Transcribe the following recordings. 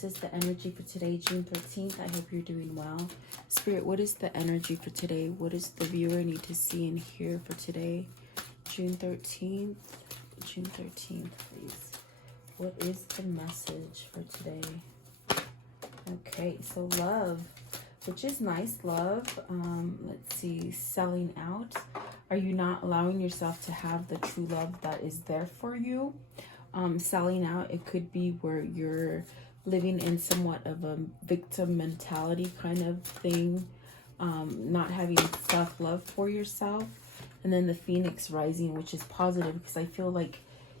this is the energy for today, June 13th. I hope you're doing well. Spirit, what is the energy for today? What does the viewer need to see and hear for today, June 13th? June 13th, please. What is the message for today? Okay, so love, which is nice, love. Let's see, selling out. Are you not allowing yourself to have the true love that is there for you? Selling out, it could be where you're living in somewhat of a victim mentality kind of thing, not having self-love for yourself. And then the Phoenix rising, which is positive, because I feel like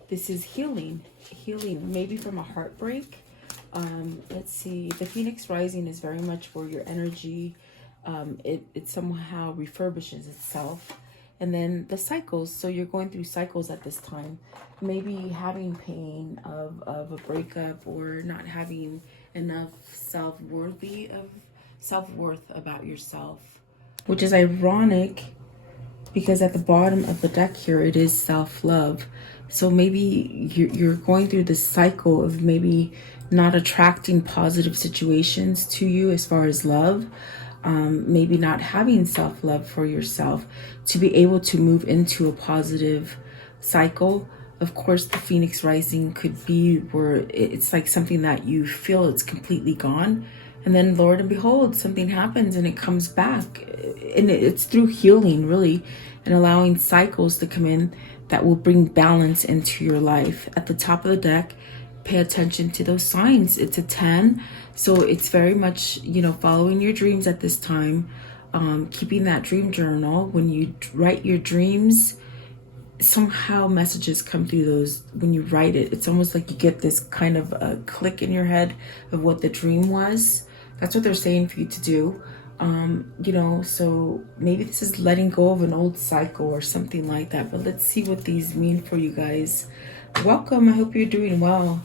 this is healing, maybe from a heartbreak. Let's see, the Phoenix rising is very much where your energy, it somehow refurbishes itself. And then the cycles, so you're going through cycles at this time, maybe having pain of a breakup, or not having enough self-worth about yourself, which is ironic because at the bottom of the deck here it is self-love. So maybe you're going through this cycle of maybe not attracting positive situations to you as far as love. Maybe not having self-love for yourself to be able to move into a positive cycle. Of course, the Phoenix rising could be where it's like something that you feel it's completely gone, and then Lord and behold, something happens and it comes back. And it's through healing, really, and allowing cycles to come in that will bring balance into your life. At the top of the deck, pay attention to those signs. It's a 10. So it's very much, you know, following your dreams at this time, keeping that dream journal. When you write your dreams, somehow messages come through those. When you write it, it's almost like you get this kind of a click in your head of what the dream was. That's what they're saying for you to do. You know, so maybe this is letting go of an old cycle or something like that. But let's see what these mean for you guys. Welcome. I hope you're doing well.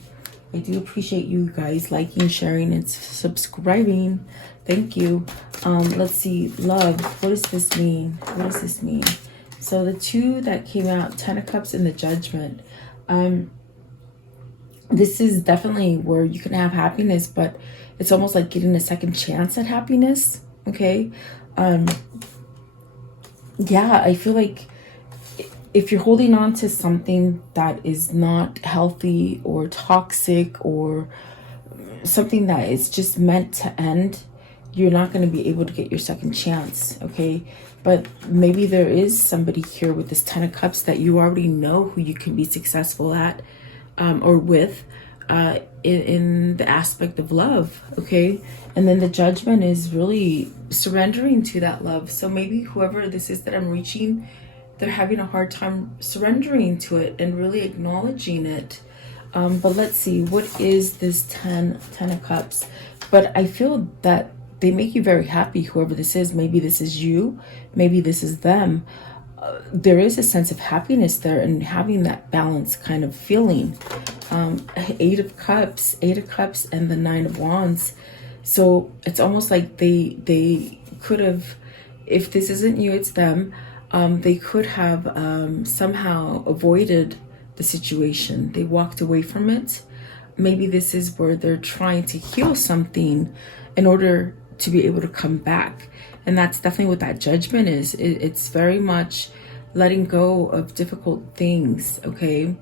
I do appreciate you guys liking, sharing, and subscribing. Thank you. Let's see. Love. What does this mean? What does this mean? So the two that came out, 10 of Cups and the Judgment. This is definitely where you can have happiness, but it's almost like getting a second chance at happiness. Okay. Yeah, I feel like if you're holding on to something that is not healthy or toxic or something that is just meant to end, you're not going to be able to get your second chance, okay? But maybe there is somebody here with this 10 of Cups that you already know who you can be successful at or with in the aspect of love, okay? And then the Judgment is really surrendering to that love. So maybe whoever this is that I'm reaching, they're having a hard time surrendering to it and really acknowledging it. But let's see, what is this 10 of Cups? But I feel that they make you very happy, whoever this is. Maybe this is you, maybe this is them. There is a sense of happiness there and having that balance kind of feeling. 8 of Cups, and the 9 of Wands. So it's almost like they could have, if this isn't you, it's them. They could have somehow avoided the situation. They walked away from it. Maybe this is where they're trying to heal something in order to be able to come back. And that's definitely what that Judgment is. It's very much letting go of difficult things, okay?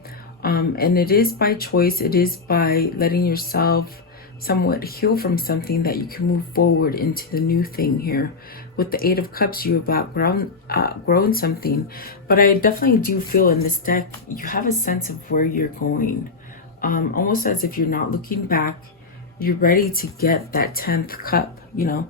And it is by choice. It is by letting yourself somewhat heal from something that you can move forward into the new thing here. With the 8 of Cups, you have outgrown something. But I definitely do feel in this deck, you have a sense of where you're going. Almost as if you're not looking back. You're ready to get that 10th cup, you know,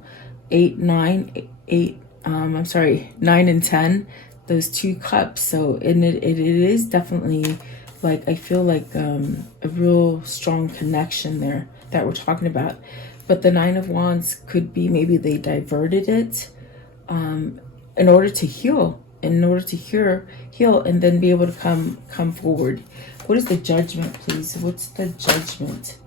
9 and 10, those 2 cups. So and it is definitely like, I feel like a real strong connection there that we're talking about. But the 9 of Wands could be maybe they diverted it in order to heal, heal and then be able to come forward. What is the Judgment, please? What's the Judgment?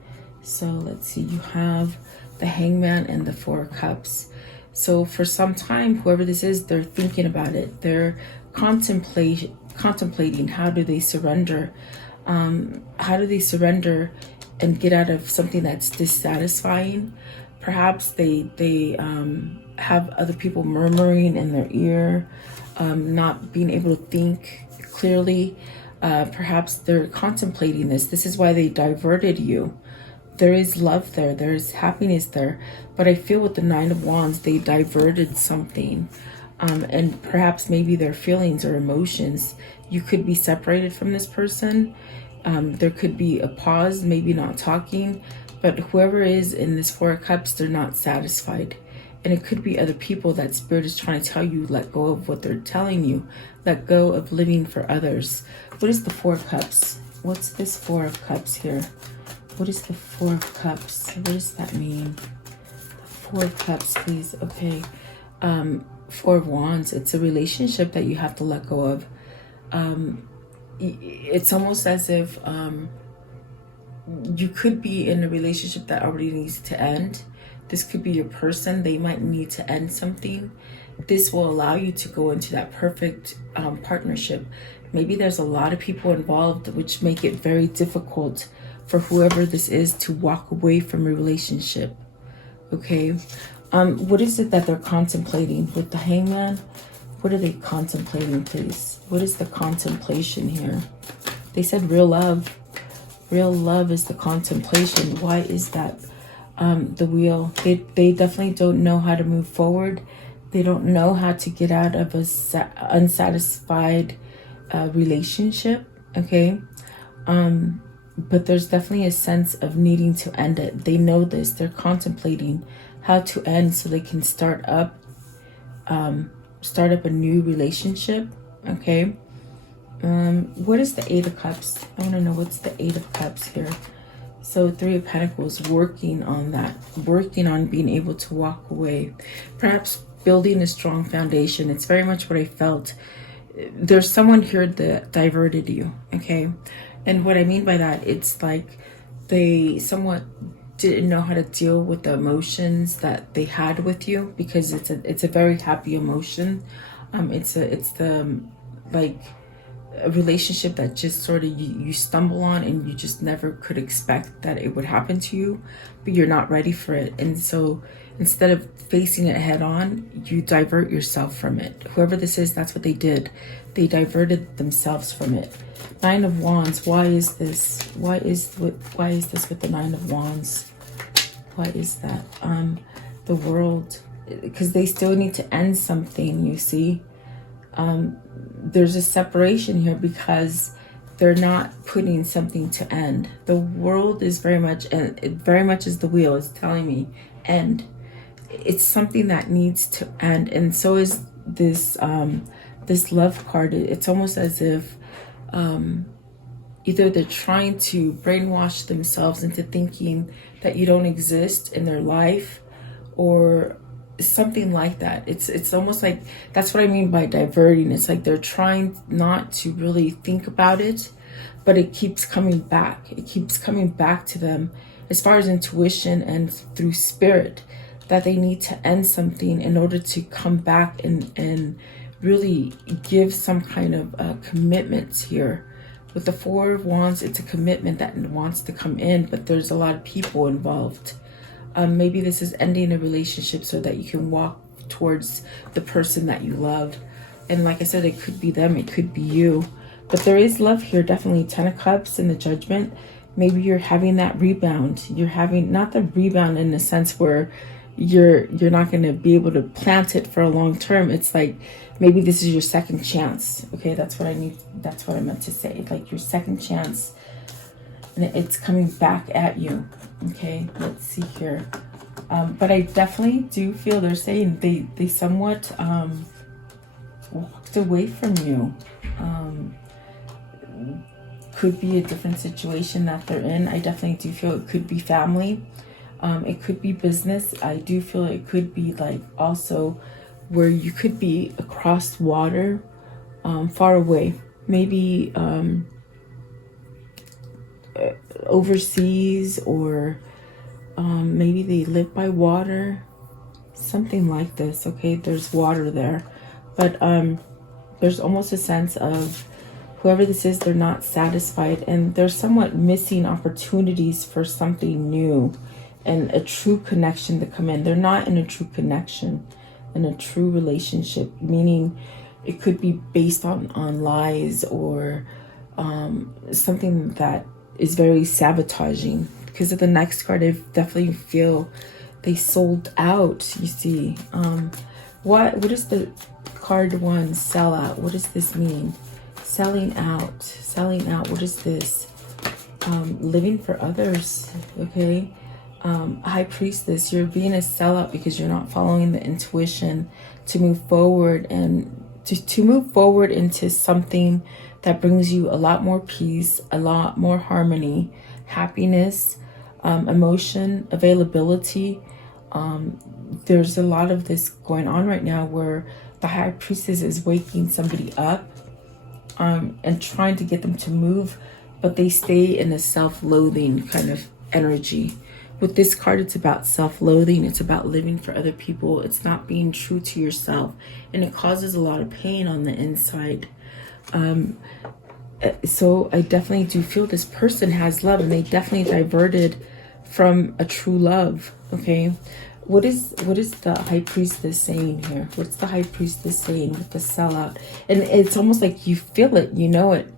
So let's see, you have the Hangman and the 4 of Cups. So for some time, whoever this is, they're thinking about it. They're contemplating how do they surrender. How do they surrender and get out of something that's dissatisfying. Perhaps they have other people murmuring in their ear, not being able to think clearly. Perhaps they're contemplating this. This is why they diverted you. There is love there. There's happiness there. But I feel with the Nine of Wands, they diverted something. And perhaps maybe their feelings or emotions. You could be separated from this person. There could be a pause, maybe not talking. But whoever is in this Four of Cups, they're not satisfied. And it could be other people that Spirit is trying to tell you, let go of what they're telling you. Let go of living for others. What is the Four of Cups? What's this Four of Cups here? What is the Four of Cups? What does that mean? The Four of Cups, please. Okay. Four of Wands. It's a relationship that you have to let go of. It's almost as if you could be in a relationship that already needs to end. This could be your person. They might need to end something. This will allow you to go into that perfect partnership. Maybe there's a lot of people involved, which make it very difficult for whoever this is to walk away from a relationship. Okay. What is it that they're contemplating with the Hangman? What are they contemplating, please? What is the contemplation here? They said real love. Real love is the contemplation. Why is that? The Wheel. They definitely don't know how to move forward. They don't know how to get out of a unsatisfied relationship. Okay. But there's definitely a sense of needing to end it. They know this. They're contemplating how to end so they can start up a new relationship. Okay. What is the Eight of Cups? I want to know what's the Eight of Cups here. So Three of Pentacles, working on that, working on being able to walk away, perhaps building a strong foundation. It's very much what I felt. There's someone here that diverted you. Okay. And what I mean by that, it's like they somewhat didn't know how to deal with the emotions that they had with you, because it's a very happy emotion. It's the like a relationship that just sort of you stumble on, and you just never could expect that it would happen to you, but you're not ready for it. And so instead of facing it head on, you divert yourself from it. Whoever this is, that's what they did. They diverted themselves from it. Nine of Wands. Why is this? Why is this with the Nine of Wands? Why is that? The World. Because they still need to end something, you see. There's a separation here because they're not putting something to end. The World is very much, and it very much is the Wheel. It's telling me end. It's something that needs to end, and so is this this Love card. It's almost as if either they're trying to brainwash themselves into thinking that you don't exist in their life, or something like that. It's almost like that's what I mean by diverting. It's like they're trying not to really think about it, but it keeps coming back. It keeps coming back to them as far as intuition and through spirit, that they need to end something in order to come back and really give some kind of commitment here. With the Four of Wands, it's a commitment that wants to come in, but there's a lot of people involved. Maybe this is ending a relationship so that you can walk towards the person that you love. And like I said, it could be them, it could be you. But there is love here, definitely. Ten of Cups in the Judgment. Maybe you're having that rebound. You're having, not the rebound in the sense where you're not going to be able to plant it for a long term. It's like maybe this is your second chance. Okay, that's what I need. That's what I meant to say. Like your second chance, and it's coming back at you. Okay, let's see here. But I definitely do feel they're saying they somewhat walked away from you. Could be a different situation that they're in. I definitely do feel it could be family. It could be business. I do feel it could be like also where you could be across water, far away, maybe overseas, or maybe they live by water, something like this. Okay, there's water there, but there's almost a sense of whoever this is, they're not satisfied, and they're somewhat missing opportunities for something new and a true connection to come in. They're not in a true connection, in a true relationship, meaning it could be based on lies or something that is very sabotaging. Because of the next card, I definitely feel they sold out, you see. What is the card 1, sell out? What does this mean? Selling out, what is this? Living for others, okay? High Priestess, you're being a sellout because you're not following the intuition to move forward, and to move forward into something that brings you a lot more peace, a lot more harmony, happiness, emotion, availability. There's a lot of this going on right now where the High Priestess is waking somebody up and trying to get them to move, but they stay in a self-loathing kind of energy. With this card, it's about self-loathing. It's about living for other people. It's not being true to yourself, and it causes a lot of pain on the inside. So I definitely do feel this person has love, and they definitely diverted from a true love, okay? What is the High Priestess saying here? What's the High Priestess saying with the sellout? And it's almost like you feel it, you know it.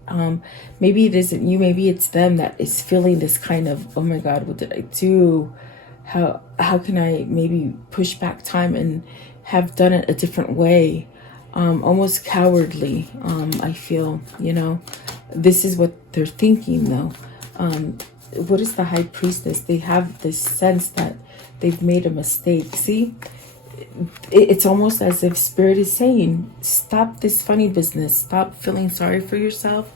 Maybe it isn't you, maybe it's them that is feeling this kind of, oh my God, what did I do? How can I maybe push back time and have done it a different way? Almost cowardly, I feel, you know. This is what they're thinking though. What is the High Priestess? They have this sense that they've made a mistake. See, it's almost as if Spirit is saying, stop this funny business. Stop feeling sorry for yourself.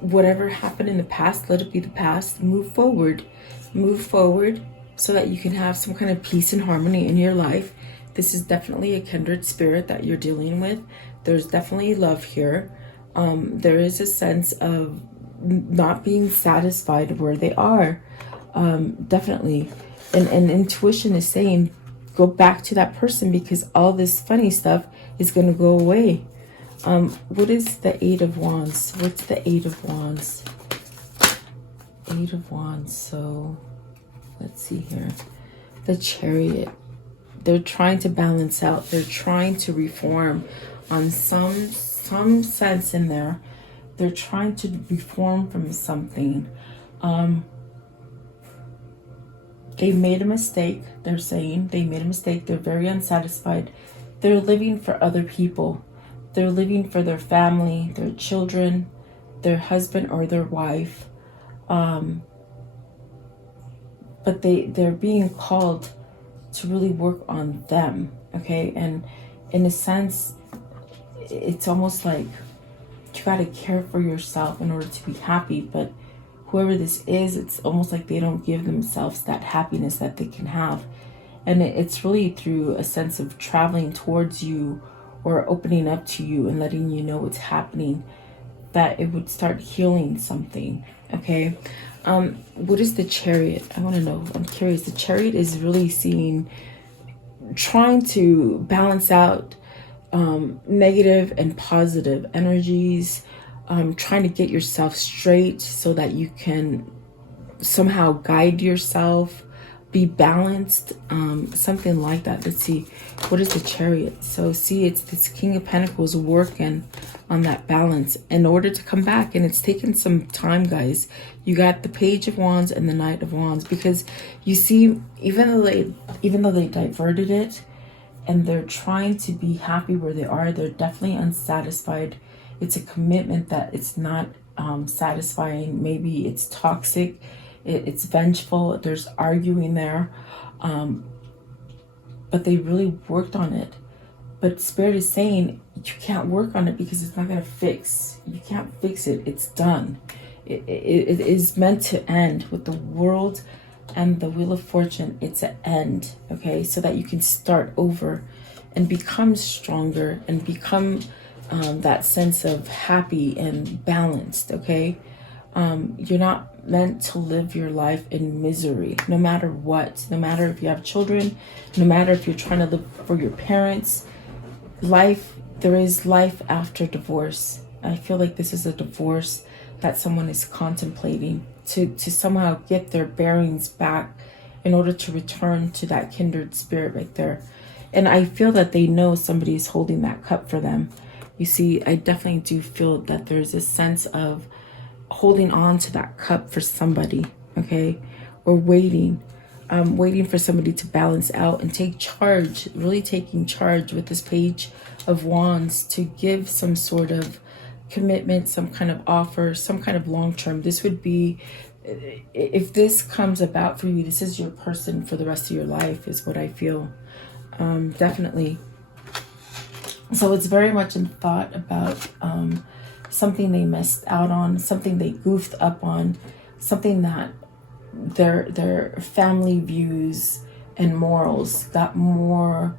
Whatever happened in the past, let it be the past. Move forward. Move forward so that you can have some kind of peace and harmony in your life. This is definitely a kindred spirit that you're dealing with. There's definitely love here. There is a sense of not being satisfied where they are. Definitely. And intuition is saying, go back to that person because all this funny stuff is going to go away. What is the Eight of Wands? What's the Eight of Wands? Eight of Wands. So let's see here. The Chariot. They're trying to balance out. They're trying to reform on some sense in there. They're trying to reform from something. They made a mistake, they're saying. They made a mistake. They're very unsatisfied. They're living for other people. They're living for their family, their children, their husband or their wife. But they're being called to really work on them, okay? And in a sense, it's almost like you got to care for yourself in order to be happy, but whoever this is, it's almost like they don't give themselves that happiness that they can have. And it's really through a sense of traveling towards you or opening up to you and letting you know what's happening that it would start healing something, okay? What is the Chariot? I want to know. I'm curious. The Chariot is really trying to balance out negative and positive energies, trying to get yourself straight so that you can somehow guide yourself, be balanced, something like that. Let's see, what is the Chariot? So see, it's this King of Pentacles working on that balance in order to come back, and it's taken some time, guys. You got the Page of Wands and the Knight of Wands, because you see, even though they diverted it and they're trying to be happy where they are, they're definitely unsatisfied. It's a commitment that it's not satisfying. Maybe it's toxic, it's vengeful, there's arguing there, but they really worked on it. But Spirit is saying you can't work on it because it's not going to fix. You can't fix it. It's done. It is meant to end with the World and the Wheel of Fortune. It's an end, okay? So that you can start over and become stronger and become that sense of happy and balanced, okay? You're not meant to live your life in misery, no matter what. No matter if you have children, no matter if you're trying to live for your parents. Life, there is life after divorce. I feel like this is a divorce that someone is contemplating to somehow get their bearings back in order to return to that kindred spirit right there. And I feel that they know somebody is holding that cup for them. You see, I definitely do feel that there's a sense of holding on to that cup for somebody, okay? Or waiting for somebody to balance out and take charge, really taking charge with this Page of Wands to give some sort of commitment, some kind of offer, some kind of long-term. This would be, if this comes about for you, this is your person for the rest of your life, is what I feel. Definitely. So it's very much in thought about something they missed out on, something they goofed up on, something that their family views and morals got more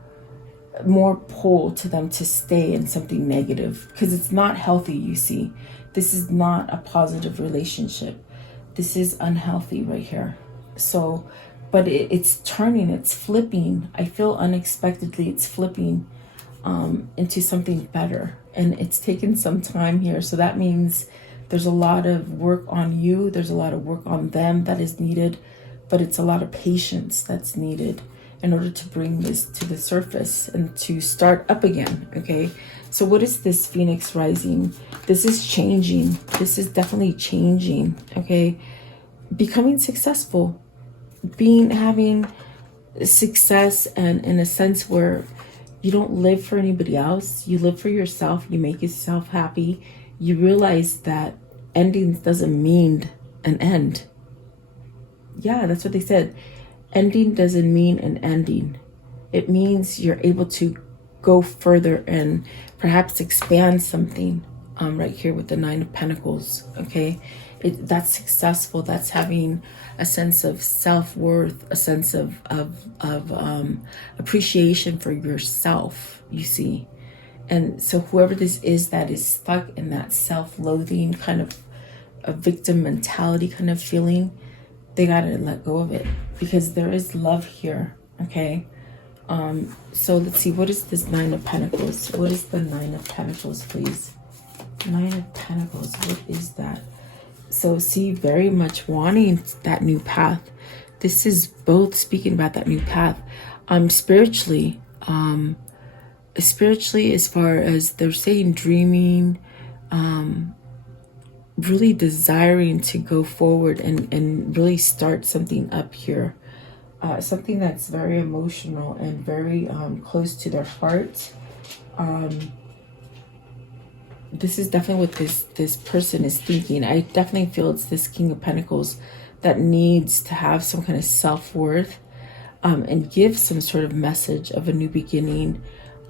pull to them to stay in something negative, because it's not healthy. You see, this is not a positive relationship. This is unhealthy right here. So, but it's turning, it's flipping. I feel unexpectedly it's flipping into something better, and it's taken some time here. So that means there's a lot of work on you, there's a lot of work on them that is needed, but it's a lot of patience that's needed in order to bring this to the surface and to start up again, okay? So what is this Phoenix rising? This is changing. This is definitely changing, okay? Becoming successful, having success, and in a sense where you don't live for anybody else, you live for yourself, you make yourself happy. You realize that endings doesn't mean an end. Yeah, that's what they said. Ending doesn't mean an ending. It means you're able to go further and perhaps expand something. Right here with the Nine of Pentacles, okay? That's successful. That's having a sense of self-worth, a sense of appreciation for yourself, you see. And so whoever this is that is stuck in that self-loathing kind of a victim mentality kind of feeling, they gotta let go of it, because there is love here, okay? So let's see, what is this Nine of Pentacles? What is the Nine of Pentacles, please? Nine of Pentacles, what is that? So see, very much wanting that new path. This is both speaking about that new path. Spiritually, as far as they're saying, dreaming, really desiring to go forward and really start something up here. Something that's very emotional and very close to their heart. This is definitely what this person is thinking. I definitely feel it's this King of Pentacles that needs to have some kind of self-worth and give some sort of message of a new beginning.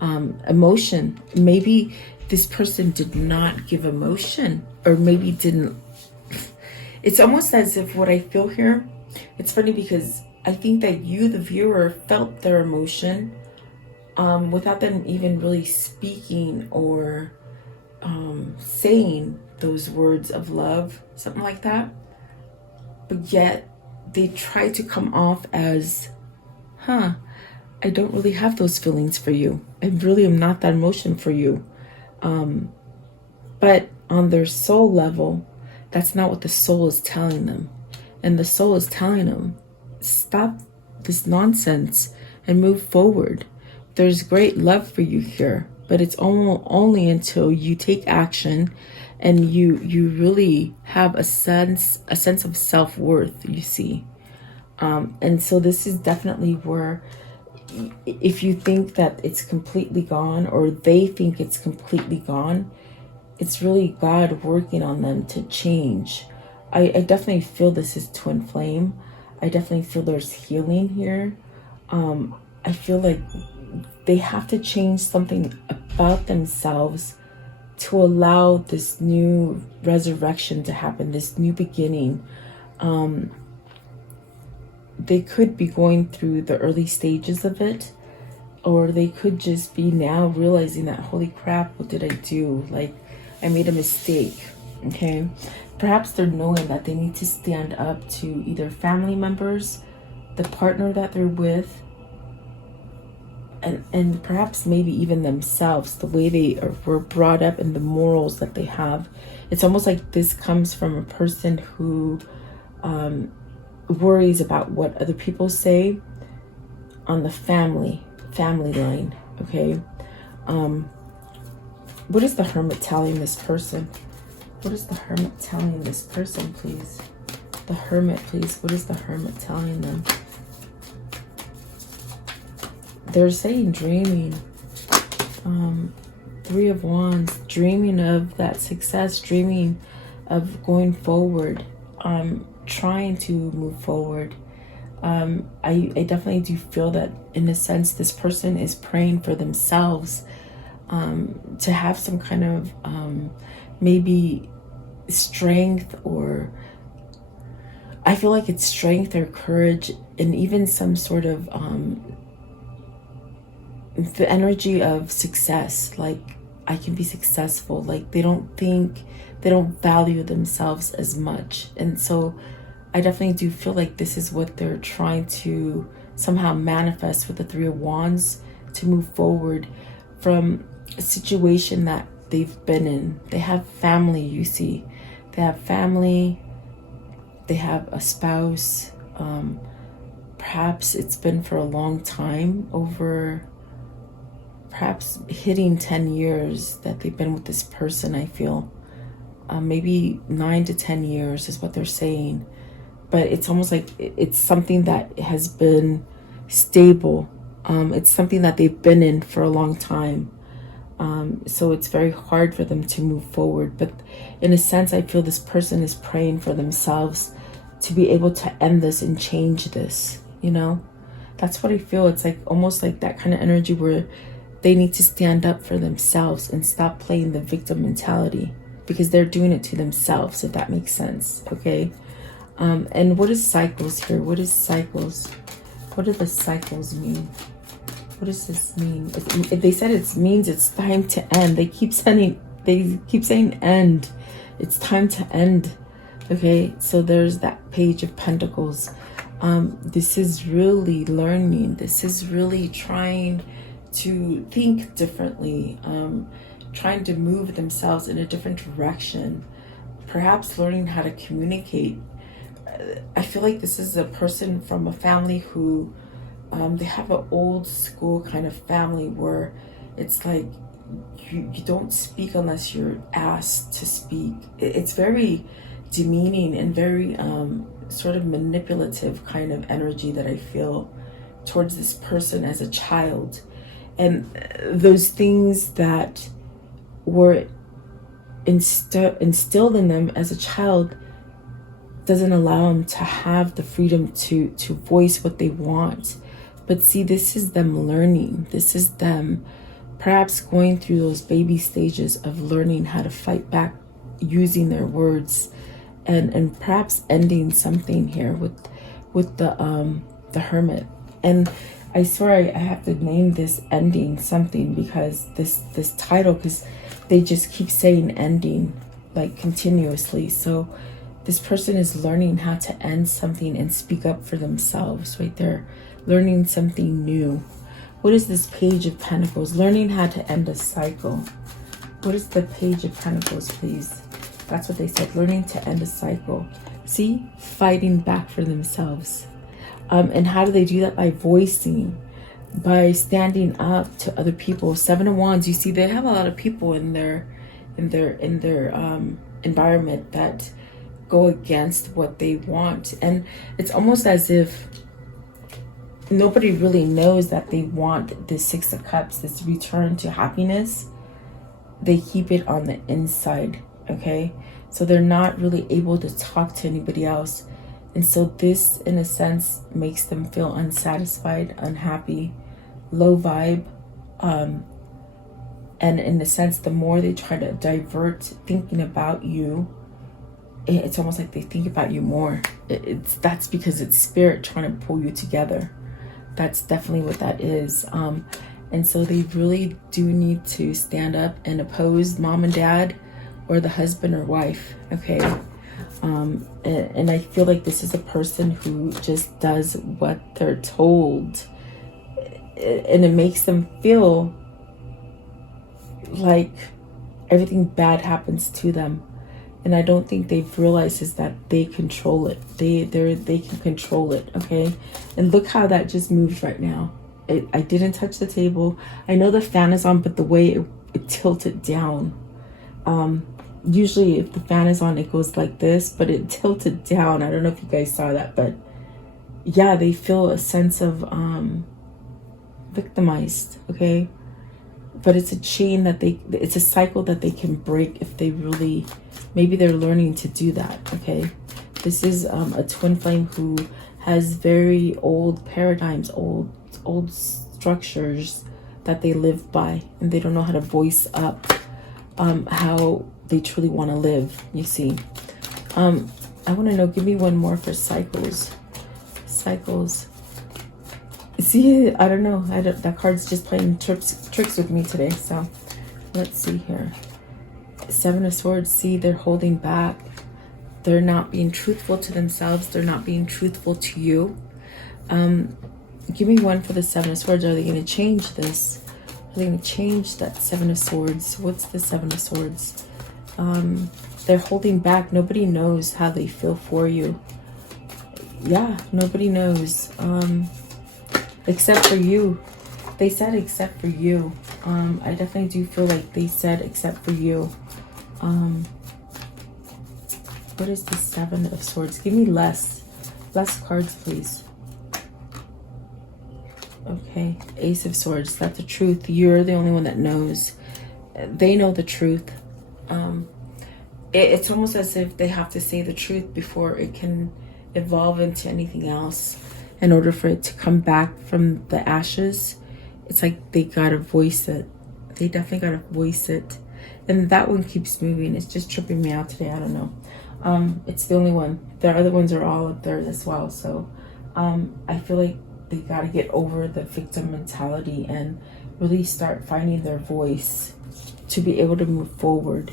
Emotion. Maybe this person did not give emotion, or maybe didn't. It's almost as if what I feel here, it's funny because I think that you, the viewer, felt their emotion without them even really speaking or saying those words of love, something like that. But yet they try to come off as, I don't really have those feelings for you. I really am not that emotion for you. But on their soul level, that's not what the soul is telling them. And the soul is telling them, stop this nonsense and move forward. There's great love for you here, but it's only until you take action and you really have a sense of self-worth, you see. And so this is definitely where, if you think that it's completely gone, or they think it's completely gone, it's really God working on them to change. I definitely feel this is twin flame. I definitely feel there's healing here. I feel like they have to change something about themselves to allow this new resurrection to happen, this new beginning. They could be going through the early stages of it, or they could just be now realizing that, holy crap, what did I do? Like, I made a mistake, okay? Perhaps they're knowing that they need to stand up to either family members, the partner that they're with, and perhaps maybe even themselves, the way they were brought up and the morals that they have. It's almost like this comes from a person who worries about what other people say on the family line, okay? What is the Hermit telling this person? What is the Hermit telling this person, please? The Hermit, please. What is the Hermit telling them? They're saying dreaming. Three of Wands, dreaming of that success, dreaming of going forward, trying to move forward. I definitely do feel that, in a sense, this person is praying for themselves, to have some kind of maybe strength, or I feel like it's strength or courage, and even some sort of the energy of success, like I can be successful. Like they don't value themselves as much. And so I definitely do feel like this is what they're trying to somehow manifest with the Three of Wands, to move forward from a situation that they've been in. They have family, you see. They have family, they have a spouse. Perhaps it's been for a long time, over perhaps hitting 10 years that they've been with this person, I feel. Maybe 9 to 10 years is what they're saying. But it's almost like it's something that has been stable. It's something that they've been in for a long time. So it's very hard for them to move forward. But in a sense, I feel this person is praying for themselves to be able to end this and change this, you know? That's what I feel. It's like almost like that kind of energy where they need to stand up for themselves and stop playing the victim mentality, because they're doing it to themselves, if that makes sense, okay? And what is cycles here? What is cycles? What do the cycles mean? What does this mean? They said it means it's time to end. They keep saying end. It's time to end. Okay, so there's that Page of Pentacles. This is really learning. This is really trying to think differently, trying to move themselves in a different direction, perhaps learning how to communicate. I feel like this is a person from a family who they have an old school kind of family where it's like you don't speak unless you're asked to speak. It's very demeaning and very sort of manipulative kind of energy that I feel towards this person as a child. And those things that were instilled in them as a child doesn't allow them to have the freedom to voice what they want. But see, this is them learning. This is them perhaps going through those baby stages of learning how to fight back using their words, and perhaps ending something here with the Hermit. And I swear I have to name this ending something, because this title, because they just keep saying ending like continuously. So this person is learning how to end something and speak up for themselves right there, learning something new. What is this Page of Pentacles? Learning how to end a cycle. What is the Page of Pentacles, please? That's what they said, learning to end a cycle. See, fighting back for themselves. And how do they do that? By voicing, by standing up to other people. Seven of Wands, you see, they have a lot of people in their environment that go against what they want. And it's almost as if nobody really knows that they want this Six of Cups, this return to happiness. They keep it on the inside, okay? So they're not really able to talk to anybody else. And so this, in a sense, makes them feel unsatisfied, unhappy, low vibe. And in a sense, the more they try to divert thinking about you, it's almost like they think about you more. That's because it's spirit trying to pull you together. That's definitely what that is. And so they really do need to stand up and oppose mom and dad, or the husband or wife, okay? And I feel like this is a person who just does what they're told. and it makes them feel like everything bad happens to them. And I don't think they've realized is that they control it. They can control it, okay? And look how that just moves right now. I didn't touch the table. I know the fan is on, but the way it tilted down. Usually if the fan is on, it goes like this, but it tilted down. I don't know if you guys saw that, but yeah, they feel a sense of victimized, okay? But it's a chain that it's a cycle that they can break if they really, maybe they're learning to do that, okay? This is a twin flame who has very old paradigms, old structures that they live by, and they don't know how to voice up how they truly want to live, you see. I want to know, give me one more for cycles. Cycles. See, I don't know. That card's just playing tricks with me today. So let's see here. Seven of Swords. See, they're holding back. They're not being truthful to themselves. They're not being truthful to you. Give me one for the Seven of Swords. Are they going to change this? Are they going to change that Seven of Swords? What's the Seven of Swords? They're holding back. Nobody knows how they feel for you. Yeah, nobody knows. Except for you. They said except for you. I definitely do feel like they said except for you. What is the Seven of Swords? Give me less cards, please. Okay, Ace of Swords. That's the truth. You're the only one that knows. They know the truth. It's almost as if they have to say the truth before it can evolve into anything else. In order for it to come back from the ashes, it's like they gotta voice it. They definitely gotta voice it. And that one keeps moving. It's just tripping me out today. I don't know. It's the only one. The other ones are all up there as well. So I feel like they gotta get over the victim mentality and really start finding their voice to be able to move forward.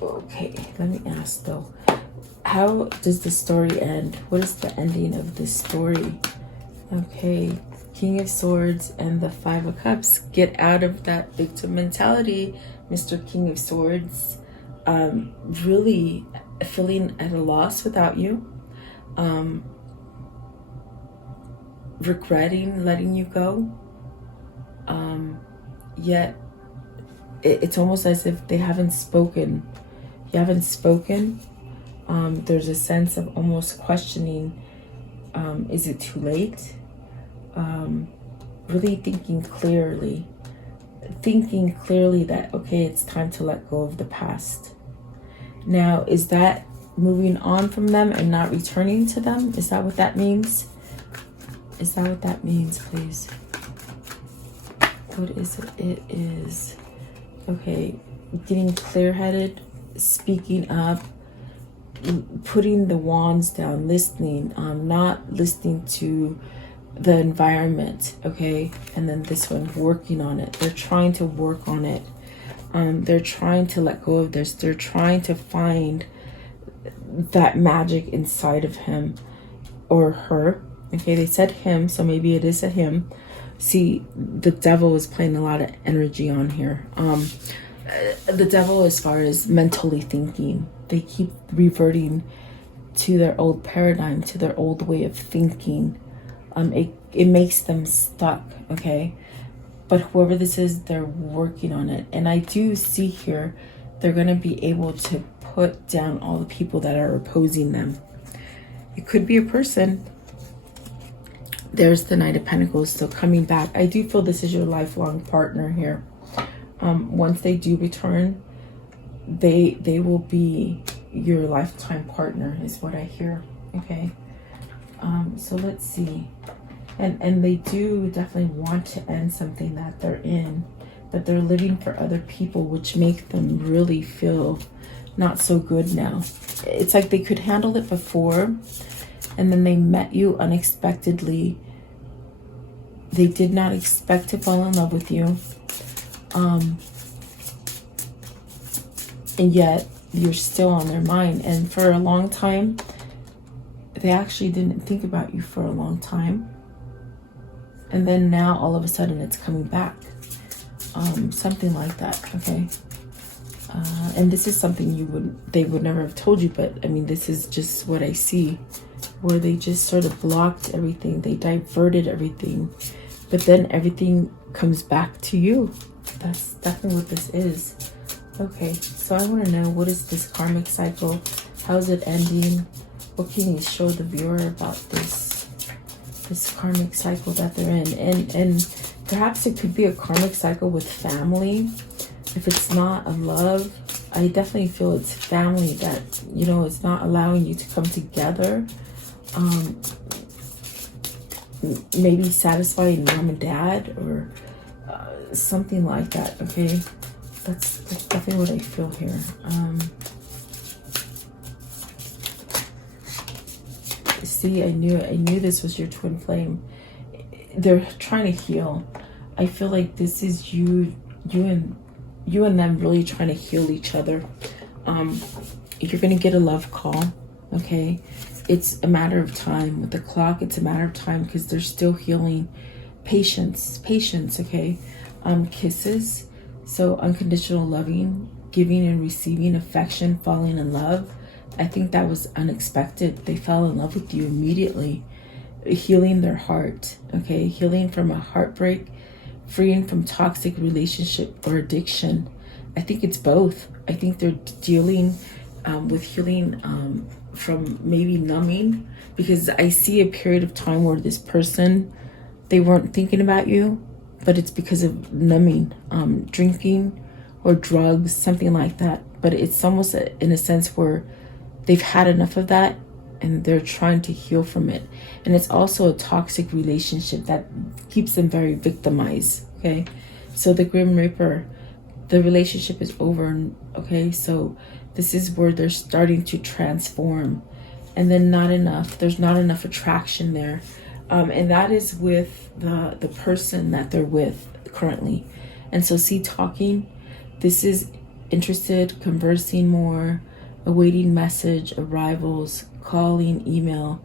Okay, let me ask though. How does the story end? What is the ending of this story? Okay, King of Swords and the Five of Cups. Get out of that victim mentality, Mr. King of Swords. Really feeling at a loss without you. Regretting letting you go. Yet it's almost as if they haven't spoken. You haven't spoken. There's a sense of almost questioning, is it too late? Really thinking clearly that, okay, it's time to let go of the past. Now, is that moving on from them and not returning to them? Is that what that means? Is that what that means, please? What is it? It is, okay, getting clear-headed, speaking up, putting the wands down, listening, not listening to the environment, okay? And then this one, working on it. They're trying to work on it. They're trying to let go of this. They're trying to find that magic inside of him or her. Okay, they said him, so maybe it is a him. See, the devil is playing a lot of energy on here. The devil, as far as mentally thinking, they keep reverting to their old paradigm, to their old way of thinking. It makes them stuck, okay? But whoever this is, they're working on it. And I do see here, they're going to be able to put down all the people that are opposing them. It could be a person. There's the Knight of Pentacles, so coming back. I do feel this is your lifelong partner here. Once they do return, they will be your lifetime partner, is what I hear. Okay. So let's see. And they do definitely want to end something that they're in, but they're living for other people, which make them really feel not so good now. It's like they could handle it before, and then they met you unexpectedly. They did not expect to fall in love with you. And yet you're still on their mind. And for a long time, they actually didn't think about you for a long time. And then now all of a sudden it's coming back. Something like that, okay? And this is something they would never have told you, but I mean, this is just what I see, where they just sort of blocked everything. They diverted everything, but then everything comes back to you. That's definitely what this is. Okay, so I want to know, what is this karmic cycle? How's it ending? What can you show the viewer about this karmic cycle that they're in? And perhaps it could be a karmic cycle with family. If it's not a love, I definitely feel it's family that, you know, it's not allowing you to come together. Maybe satisfying mom and dad, or something like that, okay? That's definitely what I feel here. See, I knew this was your twin flame. They're trying to heal. I feel like this is you and them really trying to heal each other. You're gonna get a love call, okay? It's a matter of time. With the clock, it's a matter of time, because they're still healing. Patience, okay? Kisses, so unconditional loving, giving and receiving affection, falling in love. I think that was unexpected. They fell in love with you immediately. Healing their heart, okay? Healing from a heartbreak, freeing from toxic relationship or addiction. I think it's both. I think they're dealing with healing from maybe numbing, because I see a period of time where this person, they weren't thinking about you, but it's because of numbing, drinking or drugs, something like that. But it's almost in a sense where they've had enough of that and they're trying to heal from it. And it's also a toxic relationship that keeps them very victimized, okay? So the Grim Reaper, the relationship is over, okay? So this is where they're starting to transform. And then not enough, there's not enough attraction there. And that is with the person that they're with currently. And so see, talking, this is interested, conversing more, awaiting message, arrivals, calling, email.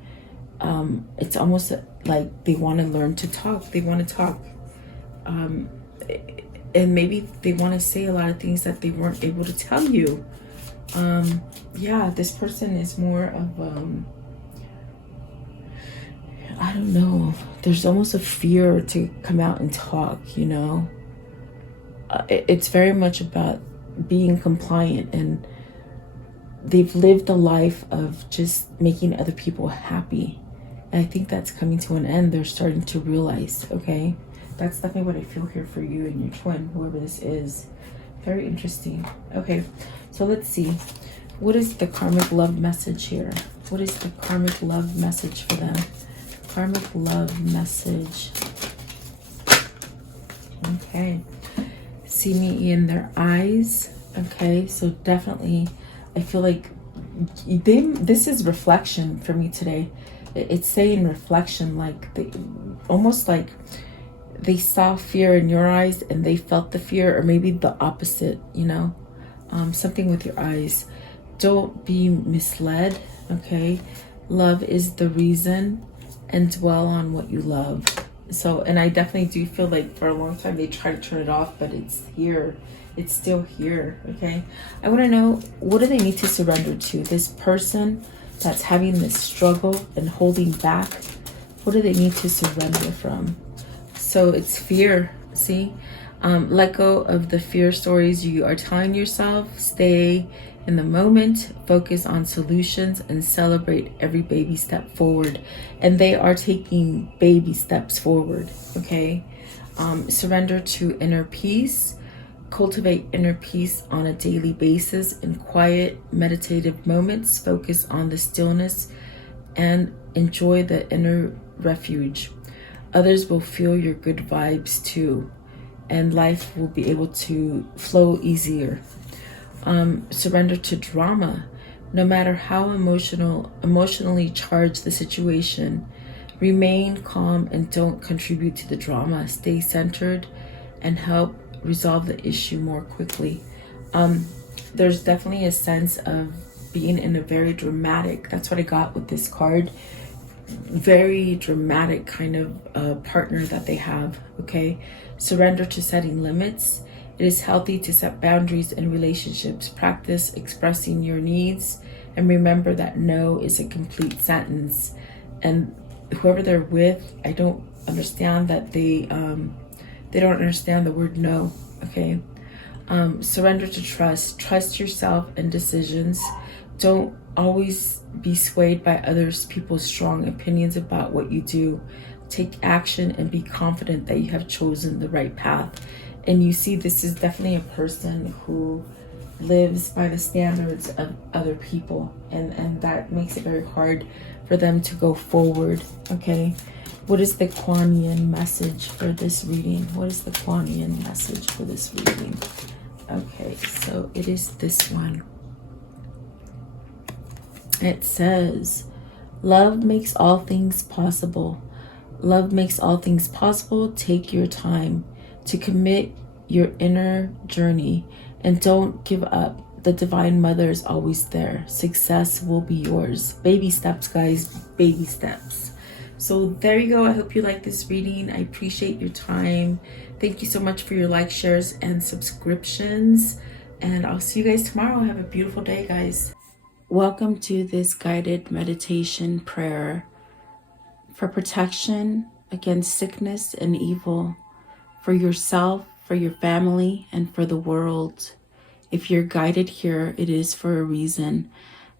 It's almost like they want to learn to talk. They want to talk. And maybe they want to say a lot of things that they weren't able to tell you. Yeah, this person is more of, I don't know. There's almost a fear to come out and talk, you know. It's very much about being compliant, and they've lived a life of just making other people happy. And I think that's coming to an end. They're starting to realize, okay? That's definitely what I feel here for you and your twin, whoever this is. Very interesting. Okay, so let's see. What is the karmic love message here? What is the karmic love message for them? Karmic love message. Okay. See me in their eyes. Okay, so definitely I feel like this is reflection for me today. It's saying reflection, like almost like they saw fear in your eyes and they felt the fear, or maybe the opposite, you know, something with your eyes. Don't be misled, okay? Love is the reason, and dwell on what you love. So, and I definitely do feel like for a long time they tried to turn it off, but it's here. It's still here, okay? I want to know, what do they need to surrender to? This person that's having this struggle and holding back, what do they need to surrender from? So it's fear, see? Let go of the fear stories you are telling yourself. Stay in the moment, focus on solutions, and celebrate every baby step forward. And they are taking baby steps forward, okay? Surrender to inner peace. Cultivate inner peace on a daily basis in quiet, meditative moments. Focus on the stillness and enjoy the inner refuge. Others will feel your good vibes too, and life will be able to flow easier. Surrender to drama. No matter how emotionally charged the situation, remain calm and don't contribute to the drama. Stay centered and help resolve the issue more quickly. There's definitely a sense of being in a very dramatic, that's what I got with this card, very dramatic kind of partner that they have, okay? Surrender to setting limits. It is healthy to set boundaries in relationships. Practice expressing your needs and remember that no is a complete sentence. And whoever they're with, I don't understand that they don't understand the word no, okay? Surrender to trust. Trust yourself and decisions. Don't always be swayed by others people's strong opinions about what you do. Take action and be confident that you have chosen the right path. And you see, this is definitely a person who lives by the standards of other people, and that makes it very hard for them to go forward, okay? What is the Kuan Yin message for this reading? What is the Kuan Yin message for this reading? Okay, so it is this one. It says, love makes all things possible. Love makes all things possible. Take your time to commit your inner journey and don't give up. The Divine Mother is always there. Success will be yours. Baby steps, guys, baby steps. So there you go. I hope you like this reading. I appreciate your time. Thank you so much for your likes, shares, and subscriptions. And I'll see you guys tomorrow. Have a beautiful day, guys. Welcome to this guided meditation prayer for protection against sickness and evil, for yourself, for your family, and for the world. If you're guided here, it is for a reason.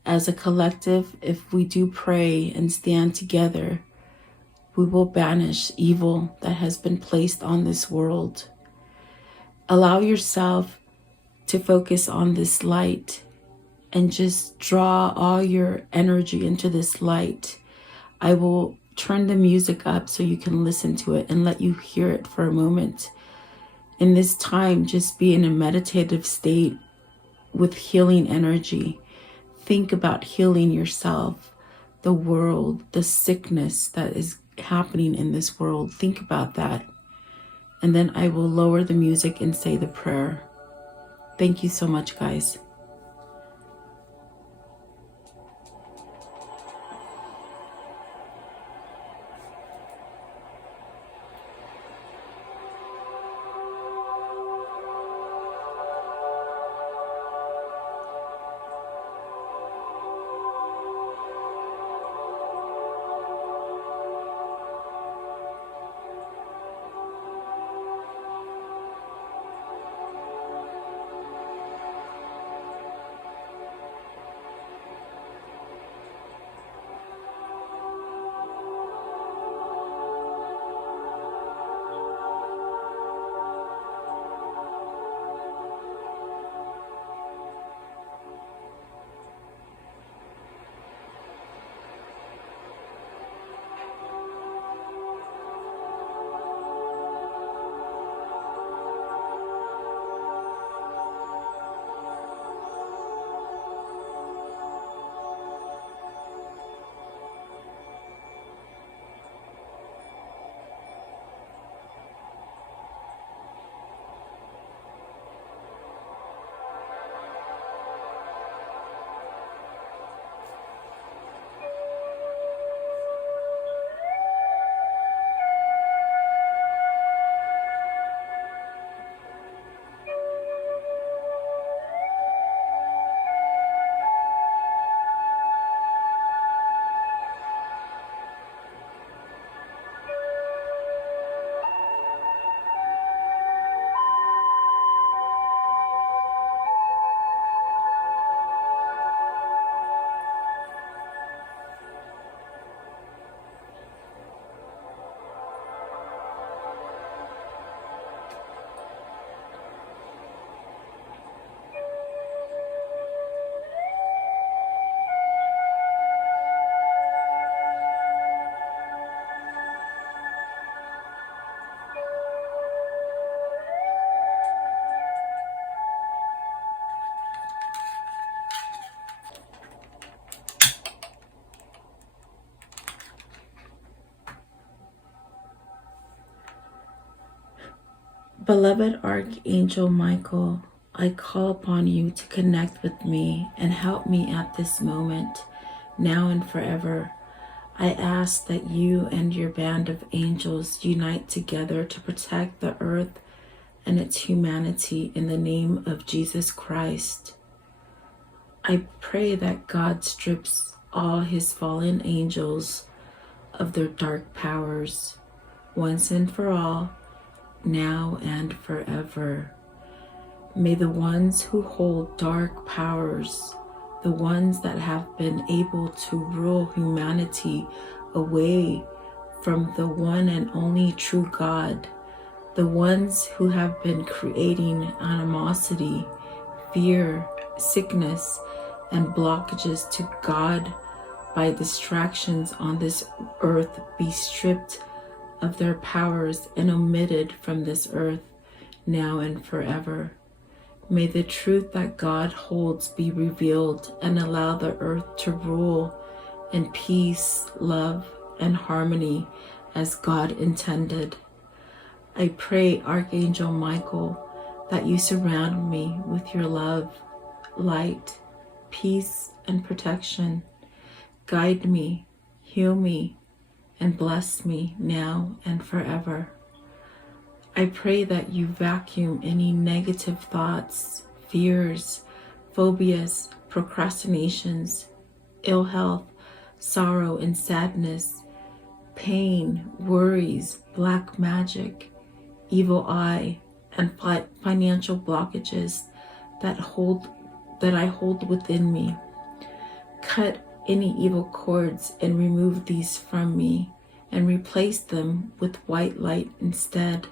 As a collective, if we do pray and stand together, we will banish evil that has been placed on this world. Allow yourself to focus on this light and just draw all your energy into this light. I will turn the music up so you can listen to it and let you hear it for a moment. In this time, just be in a meditative state with healing energy. Think about healing yourself, the world, the sickness that is happening in this world. Think about that. And then I will lower the music and say the prayer. Thank you so much, guys. Beloved Archangel Michael, I call upon you to connect with me and help me at this moment, now and forever. I ask that you and your band of angels unite together to protect the earth and its humanity in the name of Jesus Christ. I pray that God strips all his fallen angels of their dark powers, once and for all, now and forever. May the ones who hold dark powers, the ones that have been able to rule humanity away from the one and only true God, the ones who have been creating animosity, fear, sickness, and blockages to God by distractions on this earth be stripped of their powers and omitted from this earth now and forever. May the truth that God holds be revealed and allow the earth to rule in peace, love, and harmony as God intended. I pray, Archangel Michael, that you surround me with your love, light, peace, and protection. Guide me, heal me, and bless me now and forever. I pray that you vacuum any negative thoughts, fears, phobias, procrastinations, ill health, sorrow and sadness, pain, worries, black magic, evil eye, and financial blockages that I hold within me. Cut any evil cords and remove these from me and replace them with white light instead.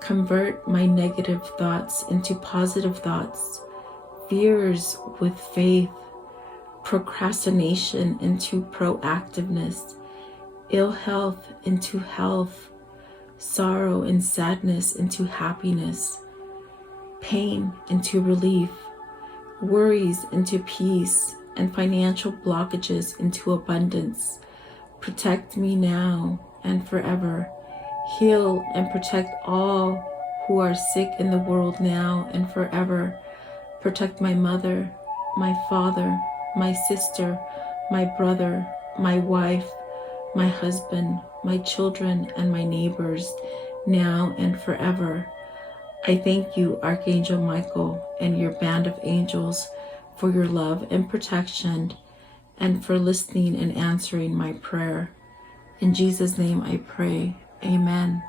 Convert my negative thoughts into positive thoughts, fears with faith, procrastination into proactiveness, ill health into health, sorrow and sadness into happiness, pain into relief, worries into peace, and financial blockages into abundance. Protect me now and forever. Heal and protect all who are sick in the world now and forever. Protect my mother, my father, my sister, my brother, my wife, my husband, my children, and my neighbors now and forever. I thank you, Archangel Michael, and your band of angels for your love and protection and for listening and answering my prayer. In Jesus' name I pray. Amen.